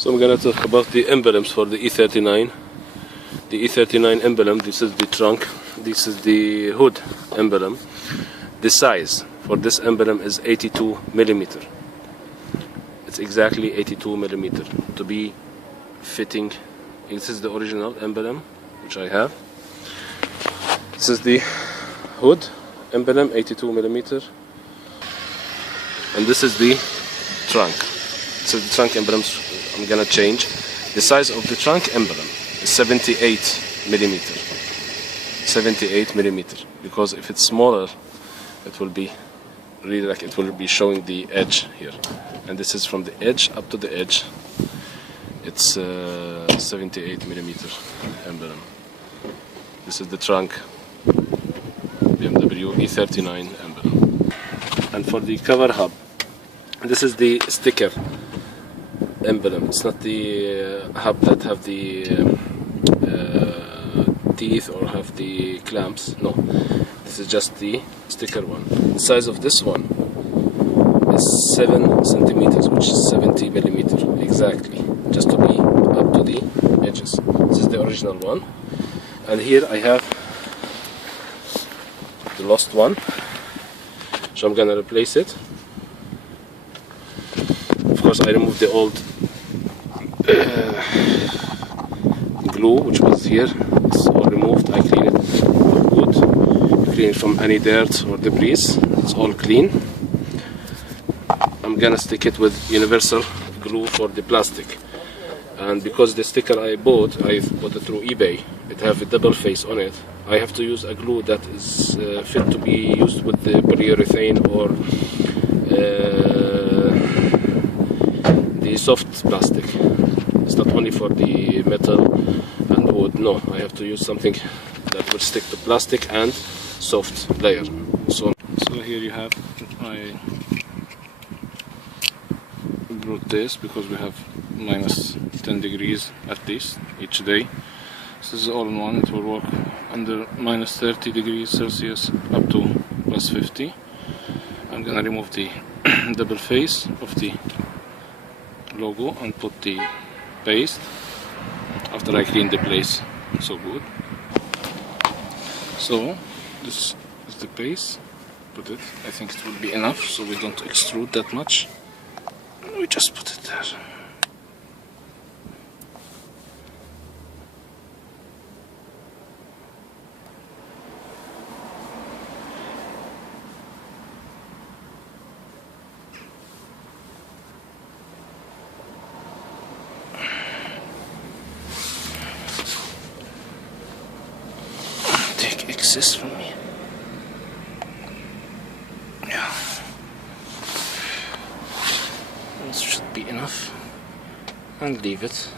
So I'm gonna talk about the emblems for the E39. The E39 emblem, this is the trunk, this is the hood emblem. The size for this emblem is 82 millimeter. It's exactly 82 millimeter to be fitting. This is the original emblem which I have. This is the hood emblem, 82 millimeter, and this is the trunk. So the trunk emblems I'm gonna change. The size of the trunk emblem is 78 millimeter. 78 millimeter, because if it's smaller, it will be really like it will be showing the edge here, and this is from the edge up to the edge. It's 78 millimeter emblem. This is the trunk BMW E39 emblem. And for the cover hub, this is the sticker emblem. It's not the hub that have the teeth or have the clamps. No, this is just the sticker one. The size of this one is 7 centimeters, which is 70 millimeter exactly, just to be up to the edges. This is the original one, and here I have the lost one, so I'm gonna replace it. Of course, I removed the old glue which was here. It's all removed. I clean it good, clean it from any dirt or debris. It's all clean. I'm gonna stick it with universal glue for the plastic, and because the sticker I bought it through eBay, it have a double face on it. I have to use a glue that is fit to be used with the polyurethane or the soft plastic. It's not only for the metal and wood. No, I have to use something that will stick to plastic and soft layer. So here you have, I brought this because we have minus 10 degrees at least each day. This is all in one. It will work under minus 30 degrees Celsius up to plus 50. I'm gonna remove the double face of the logo and put the paste after I clean the place so good. So this is the paste. Put it. I think it will be enough, so we don't extrude that much. We just put it there. Excess from me. Yeah, this should be enough, and leave it.